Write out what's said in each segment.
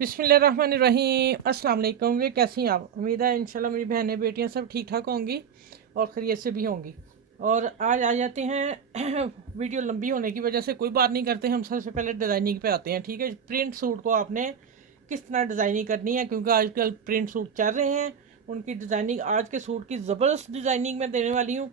बिस्मिल्लाहिर्रहमानिर्रहीम। अस्सलाम वालेकुम। वे कैसी हैं आप? उम्मीद है इंशाल्लाह मेरी बहनें बेटियां सब ठीक ठाक होंगी और खैरियत से भी होंगी। और आज आ जाते हैं वीडियो लंबी होने की वजह से कोई बात नहीं करते, हम सबसे पहले डिज़ाइनिंग पे आते हैं। ठीक है, प्रिंट सूट को आपने किस तरह डिज़ाइनिंग करनी है, क्योंकि आजकल प्रिंट सूट चल रहे हैं, उनकी डिज़ाइनिंग आज के सूट की ज़बरदस्त डिज़ाइनिंग मैं देने वाली हूँ।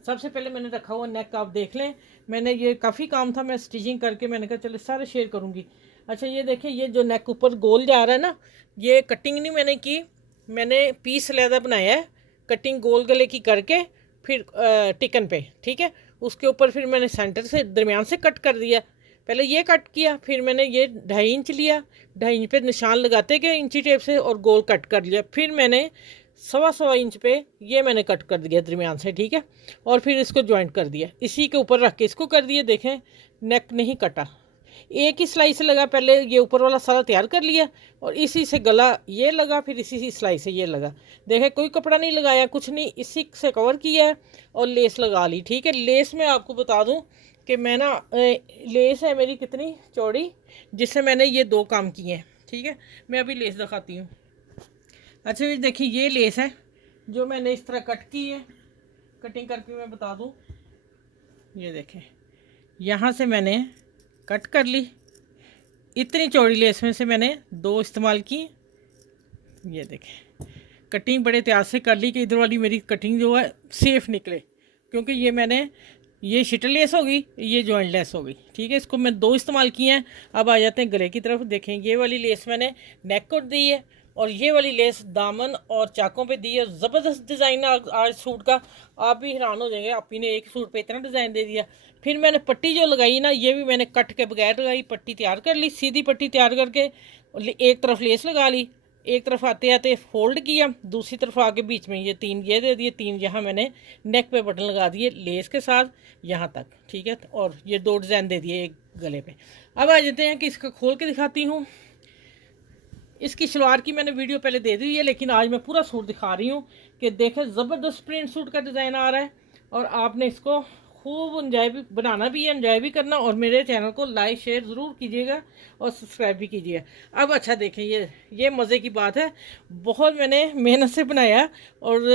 सबसे पहले मैंने रखा हुआ नेक, आप देख लें। मैंने ये काफ़ी काम था, मैं स्टिचिंग करके मैंने कहा चलो सारे शेयर करूँगी। अच्छा ये देखें, ये जो नेक ऊपर गोल जा रहा है ना, ये कटिंग नहीं मैंने की, मैंने पीस लहदा बनाया है। कटिंग गोल गले की करके फिर टिकन पे, ठीक है, उसके ऊपर फिर मैंने सेंटर से दरमियान से कट कर दिया। पहले ये कट किया, फिर मैंने ये 2.5 इंच लिया, 2.5 इंच पे निशान लगाते गए इंची टेप से और गोल कट कर लिया। फिर मैंने 1.25 इंच पे ये मैंने कट कर दिया दरमियान से, ठीक है, और फिर इसको ज्वाइंट कर दिया, इसी के ऊपर रख के इसको कर दिया। देखें नेक नहीं कटा, एक ही सिलाई से लगा। पहले ये ऊपर वाला सारा तैयार कर लिया और इसी से गला ये लगा, फिर इसी से सिलाई से ये लगा। देखें कोई कपड़ा नहीं लगाया, कुछ नहीं, इसी से कवर किया है और लेस लगा ली। ठीक है, लेस मैं आपको बता दूं कि मैं ना लेस है मेरी कितनी चौड़ी, जिससे मैंने ये 2 काम किए हैं। ठीक है, मैं अभी लेस दिखाती हूँ। अच्छा ये देखिए, ये लेस है जो मैंने इस तरह कट की है। कटिंग करके मैं बता दूं, ये देखें, यहाँ से मैंने कट कर ली। इतनी चौड़ी लेस में से मैंने 2 इस्तेमाल की। ये देखें, कटिंग बड़े त्याग से कर ली कि इधर वाली मेरी कटिंग जो है सेफ निकले, क्योंकि ये मैंने ये शिटल लेस हो गई, ये जॉइंट लेस हो गई। ठीक है, इसको मैं 2 इस्तेमाल किए हैं। अब आ जाते हैं गले की तरफ। देखें ये वाली लेस मैंने नेक को दी है और ये वाली लेस दामन और चाकों पे दी है। ज़बरदस्त डिज़ाइन आज सूट का, आप भी हैरान हो जाएंगे, आप ही ने एक सूट पे इतना डिज़ाइन दे दिया। फिर मैंने पट्टी जो लगाई ना, ये भी मैंने कट के बगैर लगाई, पट्टी तैयार कर ली, सीधी पट्टी तैयार करके एक तरफ लेस लगा ली, एक तरफ आते आते फोल्ड किया, दूसरी तरफ आके बीच में ये 3 ये दे दिए, 3 यहाँ मैंने नेक पे बटन लगा दिए लेस के साथ यहाँ तक। ठीक है, और ये 2 डिज़ाइन दे दिए एक गले पे। अब आ जाते हैं कि इसको खोल के दिखाती हूँ। इसकी शलवार की मैंने वीडियो पहले दे दी है, लेकिन आज मैं पूरा सूट दिखा रही हूँ कि देखें ज़बरदस्त प्रिंट सूट का डिज़ाइन आ रहा है और आपने इसको खूब इंजॉय भी बनाना भी है, इंजॉय भी करना, और मेरे चैनल को लाइक शेयर ज़रूर कीजिएगा और सब्सक्राइब भी कीजिएगा। अब अच्छा देखें, ये मज़े की बात है, बहुत मैंने मेहनत से बनाया और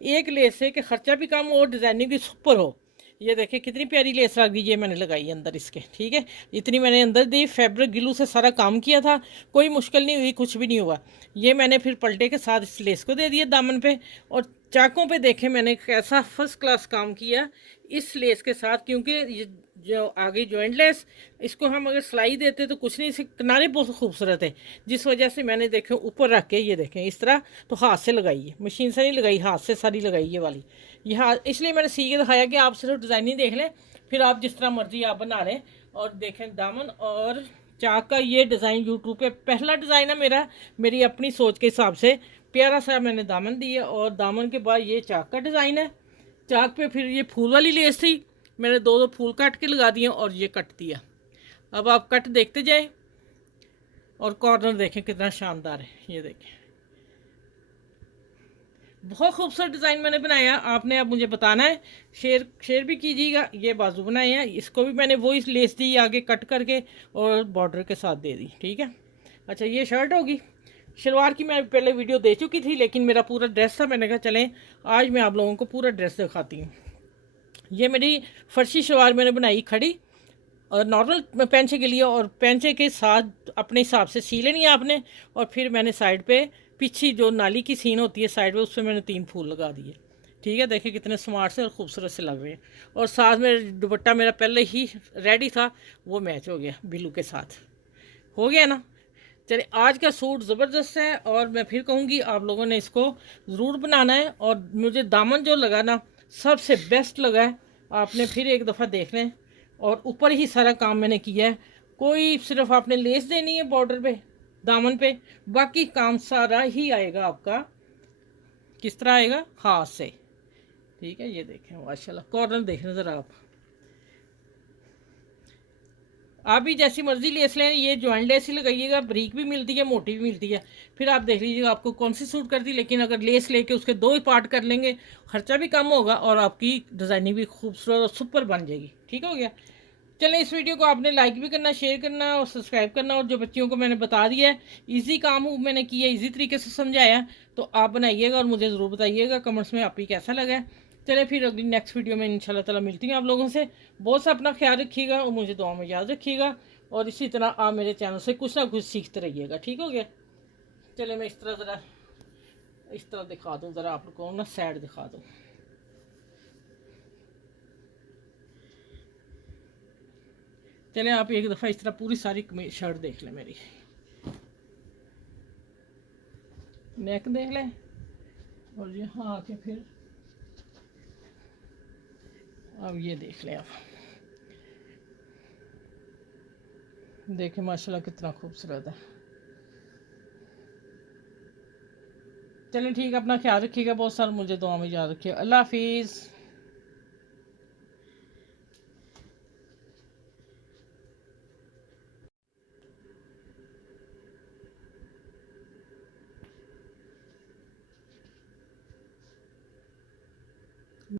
एक लेस से कि ख़र्चा भी कम और डिज़ाइनिंग भी सुपर हो। ये देखिए कितनी प्यारी लेस लग रही है, मैंने लगाई अंदर इसके। ठीक है, इतनी मैंने अंदर दी, फैब्रिक ग्लू से सारा काम किया था, कोई मुश्किल नहीं हुई, कुछ भी नहीं हुआ। ये मैंने फिर पलटे के साथ इस लेस को दे दिया दामन पे, और चाकों पे देखें मैंने कैसा फर्स्ट क्लास काम किया इस लेस के साथ, क्योंकि ये जो आगे जॉइंट लेस, इसको हम अगर सिलाई देते तो कुछ नहीं, इसके किनारे बहुत खूबसूरत है, जिस वजह से मैंने देखे ऊपर रख के ये देखें इस तरह, तो हाथ से लगाई है, मशीन से नहीं लगाई, हाथ से सारी लगाई ये वाली। यहाँ इसलिए मैंने सी के दिखाया कि आप सिर्फ डिज़ाइनिंग देख लें, फिर आप जिस तरह मर्जी आप बना लें। और देखें दामन और चाक का ये डिज़ाइन यूट्यूब पे पहला डिज़ाइन है मेरा, मेरी अपनी सोच के हिसाब से प्यारा सा मैंने दामन दिया, और दामन के बाद ये चाक का डिज़ाइन है। चाक पे फिर ये फूल वाली लेस थी, मैंने 2 फूल काट के लगा दिए और ये कट दिया। अब आप कट देखते जाए और कॉर्नर देखें कितना शानदार है, ये देखें बहुत खूबसूरत डिज़ाइन मैंने बनाया। आपने अब मुझे बताना है, शेयर भी कीजिएगा। ये बाजू बनाए हैं, इसको भी मैंने वो इस लेस दी आगे कट करके और बॉर्डर के साथ दे दी। ठीक है, अच्छा ये शर्ट होगी। शलवार की मैं पहले वीडियो दे चुकी थी, लेकिन मेरा पूरा ड्रेस था, मैंने कहा चलें आज मैं आप लोगों को पूरा ड्रेस दिखाती हूँ। ये मेरी फर्शी शलवार मैंने बनाई खड़ी और नॉर्मल पेंचे के लिए, और पेंचे के साथ अपने हिसाब से सी लेनी है आपने। और फिर मैंने साइड पे पीछे जो नाली की सीन होती है साइड पे, उस पर मैंने 3 फूल लगा दिए। ठीक है, देखिए कितने स्मार्ट से और ख़ूबसूरत से लग रहे हैं। और साथ में दुपट्टा मेरा पहले ही रेडी था, वो मैच हो गया बिल्लू के साथ, हो गया ना। चलिए आज का सूट ज़बरदस्त है, और मैं फिर कहूँगी आप लोगों ने इसको ज़रूर बनाना है। और मुझे दामन जो लगा ना सबसे बेस्ट लगा है, आपने फिर एक दफ़ा देख लें। और ऊपर ही सारा काम मैंने किया है, कोई सिर्फ आपने लेस देनी है बॉर्डर पे दामन पे, बाकी काम सारा ही आएगा आपका। किस तरह आएगा? हाथ से। ठीक है, ये देखें माशाल्लाह, कॉर्नर देखें ज़रा आप भी जैसी मर्जी लेस लें, ये जॉइंट लेस ही लगाइएगा, बारीक भी मिलती है मोटी भी मिलती है, फिर आप देख लीजिएगा आपको कौन सी सूट करती है। लेकिन अगर लेस लेके उसके 2 ही पार्ट कर लेंगे, खर्चा भी कम होगा और आपकी डिज़ाइनिंग भी खूबसूरत और सुपर बन जाएगी। ठीक हो गया। चलें, इस वीडियो को आपने लाइक भी करना, शेयर करना और सब्सक्राइब करना। और जो बच्चियों को मैंने बता दिया है, ईजी काम मैंने किया, ईजी तरीके से समझाया, तो आप बनाइएगा और मुझे ज़रूर बताइएगा कमेंट्स में आप ही कैसा लगा है। चले फिर अगली नेक्स्ट वीडियो में इंशाल्लाह ताला मिलती हूँ आप लोगों से। बहुत सा अपना ख्याल रखिएगा और मुझे दुआ में याद रखिएगा। और इसी तरह आप मेरे चैनल से कुछ ना कुछ सीखते रहिएगा। ठीक हो गया? चले मैं इस तरह दिखा दूँ, ज़रा आप लोग को ना साइड दिखा दूँ। चले आप एक दफ़ा इस तरह पूरी सारी शर्ट देख लें, मेरी नेक देख लें और यहाँ आके फिर अब ये देख लें। आप देखें माशाल्लाह कितना खूबसूरत है। चलें ठीक है, अपना ख्याल रखिएगा बहुत सारा, मुझे दुआ में याद रखिएगा। अल्लाह हाफिज़।